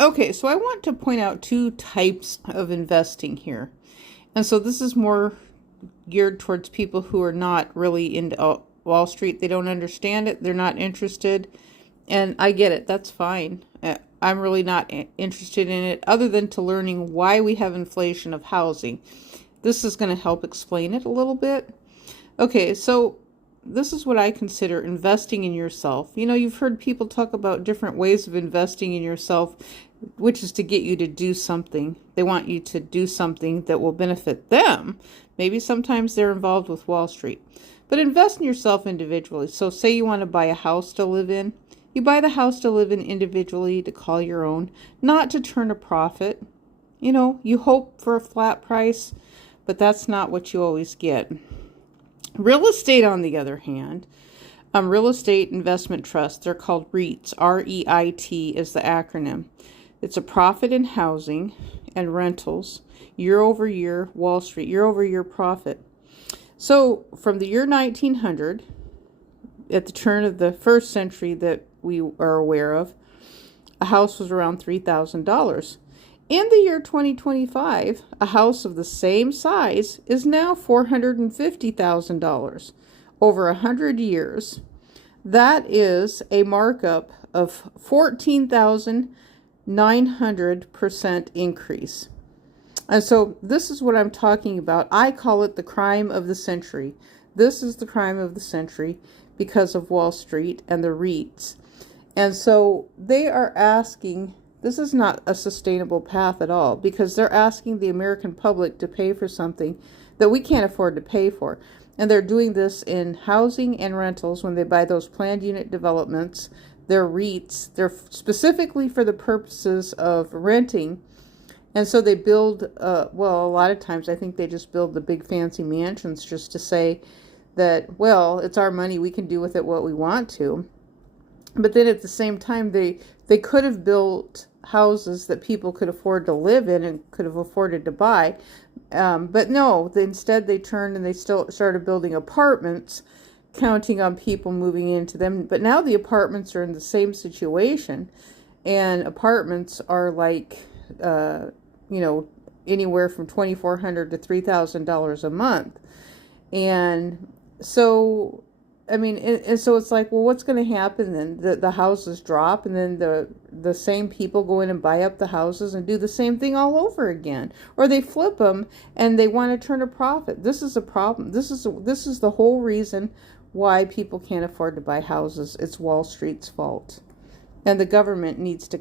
Okay, so I want to point out two types of investing here. And so this is more geared towards people who are not really into Wall Street. They don't understand it, they're not interested. And I get it, that's fine. I'm really not interested in it other than to learning why we have inflation of housing. This is going to help explain it a little bit. Okay, so this is what I consider investing in yourself. You know, you've heard people talk about different ways of investing in yourself, which is to get you to do something. They want you to do something that will benefit them. Maybe sometimes they're involved with Wall Street. But invest in yourself individually. So say you want to buy a house to live in. You buy the house to live in individually, to call your own, not to turn a profit. You know, you hope for a flat price, but that's not what you always get. Real estate, on the other hand, real estate investment trusts, they're called REITs. REIT is the acronym. It's a profit in housing and rentals, year over year, Wall Street, year over year profit. So from the year 1900, at the turn of the first century that we are aware of, a house was around $3,000. In the year 2025, a house of the same size is now $450,000 over 100 years. That is a markup of 14,900% increase. And so this is what I'm talking about. I call it the crime of the century. This is the crime of the century because of Wall Street and the REITs. And so they are asking, this is not a sustainable path at all, because they're asking the American public to pay for something that we can't afford to pay for. And they're doing this in housing and rentals when they buy those planned unit developments. They're REITs. They're specifically for the purposes of renting. And so they build, well, a lot of times I think they just build the big fancy mansions just to say that, well, it's our money, we can do with it what we want to. But then at the same time, they could have built houses that people could afford to live in and could have afforded to buy. But no, instead they turned and they still started building apartments, counting on people moving into them. But now the apartments are in the same situation. And apartments are like, anywhere from $2,400 to $3,000 a month. And so, I mean, and so it's like, well, what's going to happen then? The houses drop, and then the same people go in and buy up the houses and do the same thing all over again, or they flip them and they want to turn a profit. This is a problem. This is the whole reason why people can't afford to buy houses. It's Wall Street's fault, and the government needs to